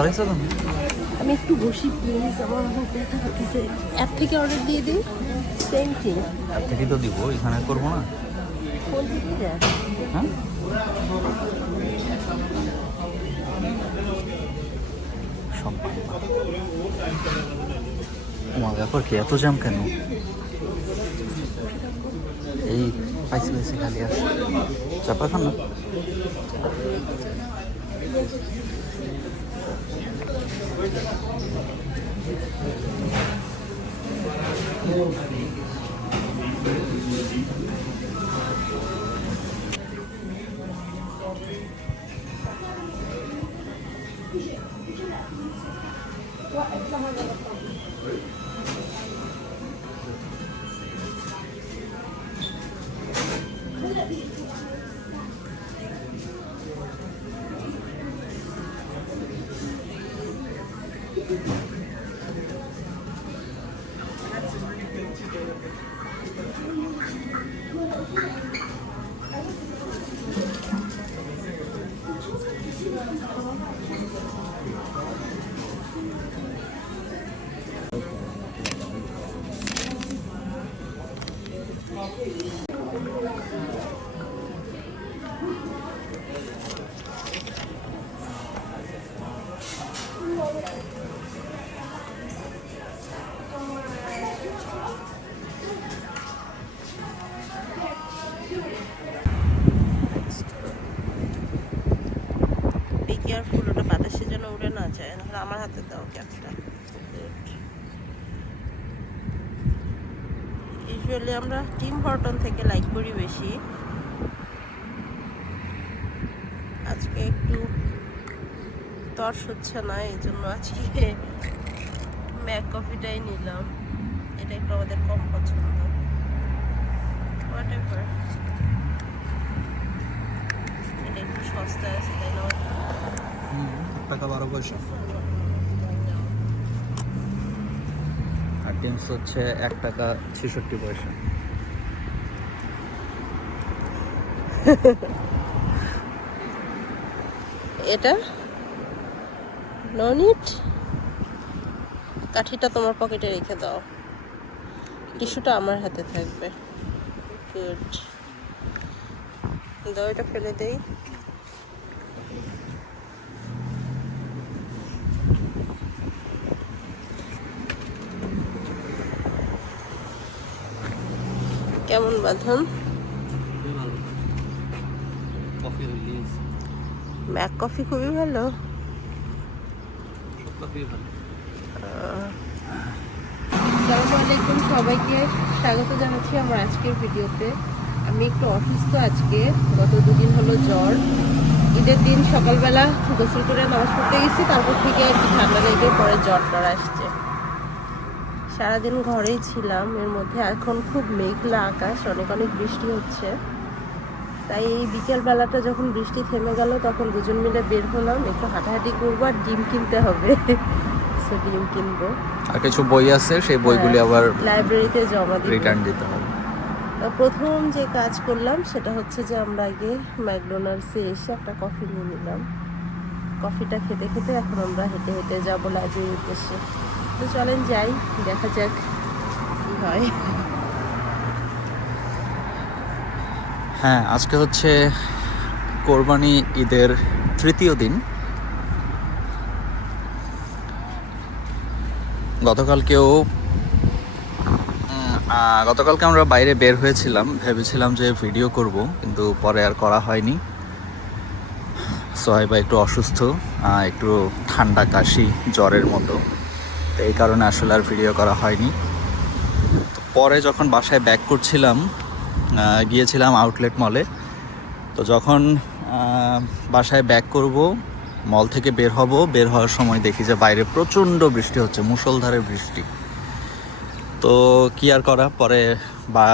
দাঁড়াইছো? আমি একটু বসি প্লিজ আমার অনেক ব্যথা অ্যাপ থেকে অর্ডার দিয়ে দিই সেম থিং অ্যাপ থেকেই তো দিব এখানে করব না। ফোন থেকে হ্যাঁ? তোমার ব্যাপার কি এত জ্যাম কেন? এই পাইছি পাইছি খালি আছে। চাপা খান না। واقف لها هلا বি কেয়ারফুল ওটা বাতাসে যেন উড়ে না যায়, নাহলে আমার হাতে দাও ক্যাপটা। ইউজুয়ালি আমরা টিম হর্টন থেকে লাইক করি বেশি। আজকে একটু তর্স হচ্ছে না এই জন্য আজকে ম্যাক কফিটাই নিলাম। এটা একটু আমাদের কম পছন্দ। এটা একটু সস্তা আছে, তাই না? টাকা বারো পয়সা। আর ডিমস হচ্ছে এক টাকা ছেষট্টি পয়সা। এটা? নো নিট কাঠিটা তোমার পকেটে রেখে দাও। টিস্যুটা আমার হাতে থাকবে। গুড। দাও এটা ফেলে দেই। কেমন বাঁধন? ম্যাক কফি খুবই ভালো। আসসালামু আলাইকুম সবাইকে। স্বাগত জানাচ্ছি আমার আজকের ভিডিওতে। আমি একটু অসুস্থ আজকে। গত দুদিন হলো জ্বর। ঈদের দিন সকালবেলা গোসল করে নামাজ পড়তে গেছি। তারপর থেকে একটু ঠান্ডা লেগে পরে জ্বর টর আসছে। সারাদিন ঘরেই ছিলাম। এর মধ্যে এখন খুব মেঘলা আকাশ অনেক অনেক বৃষ্টি হচ্ছে। তাই এই বিকেলবেলাটা যখন বৃষ্টি থেমে গেল তখন দুজন মিলে বের হলাম। একটু হাঁটাহাঁটি করব আর ডিম কিনতে হবে। সো ডিম কিনবো। আর কিছু বই আছে সেই বইগুলি আবার লাইব্রেরিতে জমা দিব। রিটার্ন দিতে হবে। প্রথম যে কাজ করলাম সেটা হচ্ছে যে আমরা আগে ম্যাকডোনাল্ডসে এসে একটা কফি নিয়ে নিলাম। কফিটা খেতে খেতে এখন আমরা হেঁটে হেঁটে যাব লাইব্রেরির উদ্দেশ্যে। তো চলেন যাই, দেখা যাক হয়। হ্যাঁ আজকে হচ্ছে কোরবানি ঈদের তৃতীয় দিন। গতকালকেও গতকালকে আমরা বাইরে বের হয়েছিলাম, ভেবেছিলাম যে ভিডিও করব, কিন্তু পরে আর করা হয়নি। সোহাইবা একটু অসুস্থ একটু ঠান্ডা কাশি, জ্বরের মতো। তো এই কারণে আসলে আর ভিডিও করা হয়নি। তো পরে যখন বাসায় ব্যাক করছিলাম গিয়েছিলাম আউটলেট মলে তো যখন বাসায় ব্যাক করব মল থেকে বের হব, বের হওয়ার সময় দেখি যে বাইরে প্রচণ্ড বৃষ্টি হচ্ছে, মুষলধারে বৃষ্টি। তো কি আর করা? পরে বা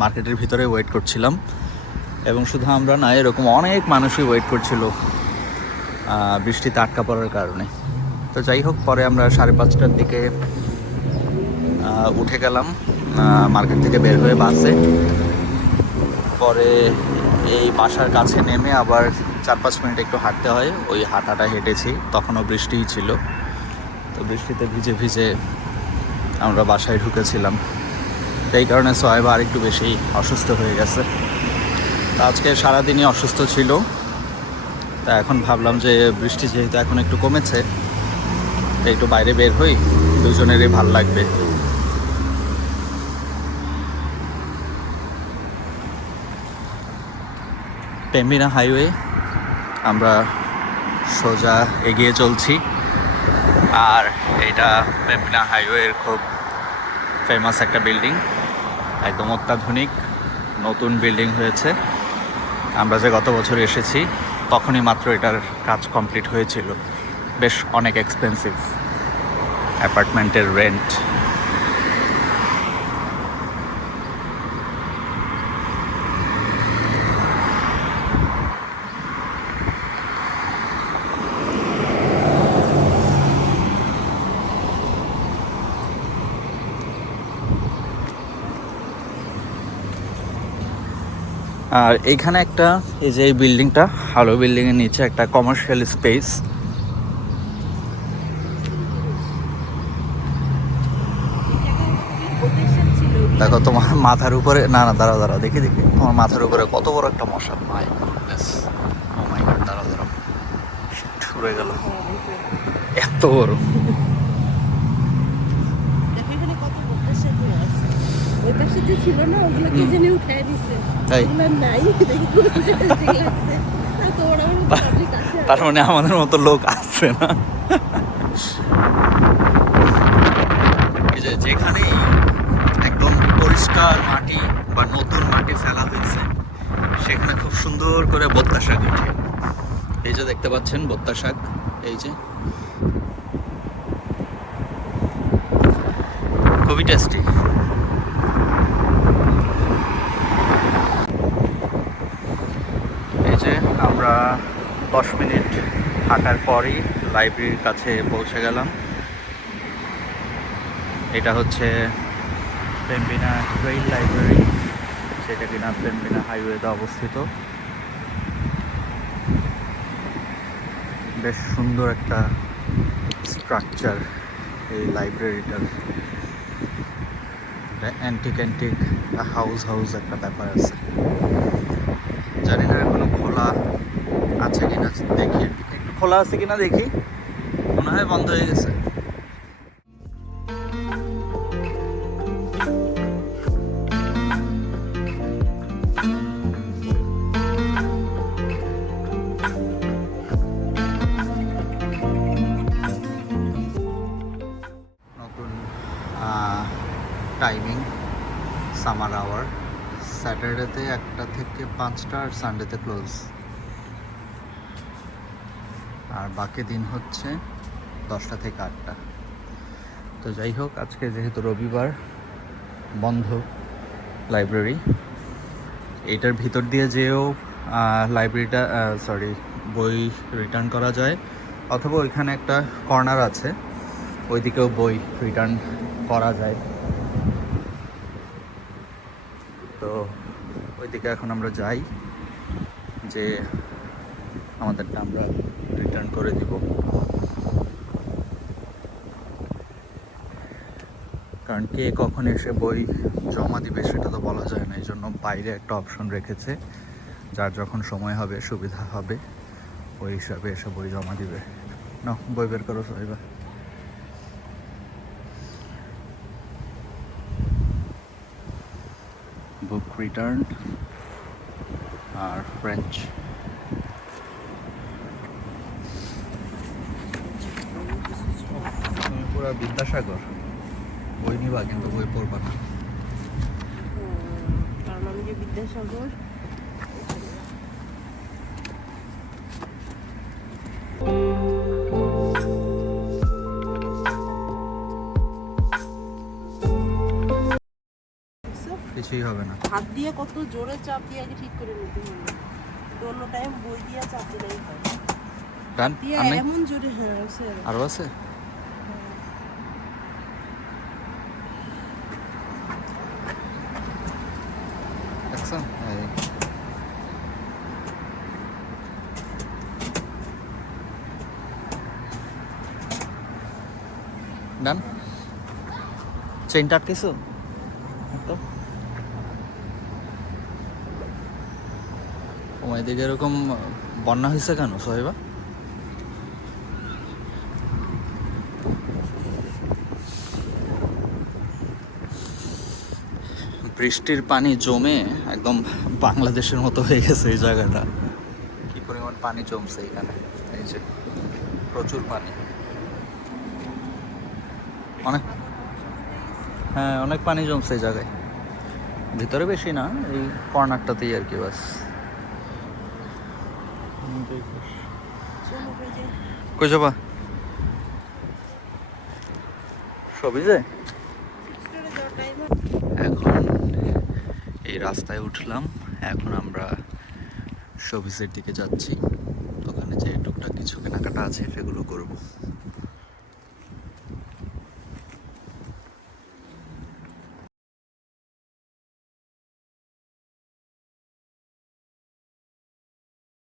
মার্কেটের ভিতরে ওয়েট করছিলাম। এবং শুধু আমরা না, এরকম অনেক মানুষই ওয়েট করছিল বৃষ্টিতে আটকা পড়ার কারণে। তো যাই হোক, পরে আমরা সাড়ে পাঁচটার দিকে উঠে গেলাম মার্কেট থেকে বের হয়ে বাসে। পরে এই বাসার কাছে নেমে আবার চার পাঁচ মিনিট একটু হাঁটতে হয়। ওই হাঁটাটা হেঁটেছি, তখনও বৃষ্টিই ছিল। তো বৃষ্টিতে ভিজে ভিজে আমরা বাসায় ঢুকেছিলাম। এই কারণে সোহেব আর একটু বেশি অসুস্থ হয়ে গেছে। তো আজকে সারাদিনই অসুস্থ ছিল। তা এখন ভাবলাম যে বৃষ্টি যেহেতু এখন একটু কমেছে একটু বাইরে বের হই, দুজনেরই ভালো লাগবে। পেমিনা হাইওয়ে, আমরা সোজা এগিয়ে চলছি। আর এটা পেমিনা হাইওয়ের খুব ফেমাস একটা বিল্ডিং একদম অত্যাধুনিক, নতুন বিল্ডিং হয়েছে। আমরা যে গত বছর এসেছি, তখনই মাত্র এটার কাজ কমপ্লিট হয়েছিল। বেশ অনেক এক্সপেন্সিভ অ্যাপার্টমেন্টের রেন্ট আর এইখানে একটা, এই যে এই বিল্ডিংটা হালো বিল্ডিং এর নিচে একটা কমার্শিয়াল স্পেস দেখো তোমার মাথার উপরে না না দাঁড়াও দাঁড়াও দেখি দেখি। তোমার মাথার উপরে কত বড় একটা মশা? মাই গডনেস ও মাই গড দাঁড়াও দাঁড়াও। উড়ে গেল। এত বড়। ওই ছিল না ওগুলো কে জানি উঠায় দিছে। নাই দেখি পুরো ঠিক লাগছে আর তোর মানে আমাদের মতো লোক আসছে না? যেখানেই পরিষ্কার মাটি বা নতুন মাটি ফেলা হয়েছে, সেখানে খুব সুন্দর করে বত্তা শাক উঠে। এই যে দেখতে পাচ্ছেন বত্তা শাক, এই যে। খুবই টেস্টি এই যে আমরা দশ মিনিট হাঁটার পরই লাইব্রেরির কাছে পৌঁছে গেলাম। এটা হচ্ছে পেম্বিনা ট্রেইল লাইব্রেরি সেটা কিনা পেম্বিনা হাইওয়েতে অবস্থিত। বেশ সুন্দর একটা স্ট্রাকচার এই লাইব্রেরিটার অ্যান্টিক অ্যান্টিক হাউস হাউস একটা ব্যাপার আছে। জানি না এখনও খোলা আছে কিনা, দেখি। একটু খোলা আছে কিনা দেখি। মনে হয় বন্ধ হয়ে গেছে। একটা থেকে পাঁচটা আর সানডেতে ক্লোজ আর বাকি দিন হচ্ছে দশটা থেকে আটটা। তো যাই হোক, আজকে যেহেতু রবিবার, বন্ধ লাইব্রেরি এটার ভিতর দিয়ে যেও লাইব্রেরিটা সরি বই রিটার্ন করা যায়, অথবা ওইখানে একটা কর্নার আছে, ওইদিকেও বই রিটার্ন করা যায়। তো ওইদিকে এখন আমরা যাই, যে আমাদেরটা আমরা রিটার্ন করে দিব। কারণ কে কখন এসে বই জমা দিবে সেটা তো বলা যায় না এই জন্য বাইরে একটা অপশন রেখেছে, যার যখন সময় হবে, সুবিধা হবে, ওই হিসাবে এসে বই জমা দিবে। না বই বের করো, সবাই বুক রিটার্ন আর ফ্রেঞ্চ তুমি পুরো বিদ্যাসাগর। বই নিবা কিন্তু বই পড়বা না। কারণ আমি যে বিদ্যাসাগর? কিছুই হবে না। হাত দিয়ে কত জোরে চাপ দিয়ে আগে ঠিক করে নিতে হবে। অন্য টাইম বই দিয়ে চাপ দিলেই হয়। ডান এমন জোরে হ্যাঁ আছে। আরও আছে? এই। ডান। চেনটা আটকেছো একটু তোমার এদিকে এরকম বন্যা হয়েছে কেন, সোহেবা? বৃষ্টির পানি জমে একদম বাংলাদেশের মতো হয়ে গেছে এই জায়গাটা। কি পরিমাণ পানি জমছে এখানে? এই যে প্রচুর পানি। অনেক হ্যাঁ অনেক পানি জমছে এই জায়গায়। ভিতরে বেশি না, এই কর্নারটাতেই আর কি, বাস। কই যাবা? সবই যে এখন এই রাস্তায় উঠলাম। এখন আমরা সবিসের দিকে যাচ্ছি। ওখানে যে টুকটাক কিছু কেনাকাটা আছে সেগুলো করব।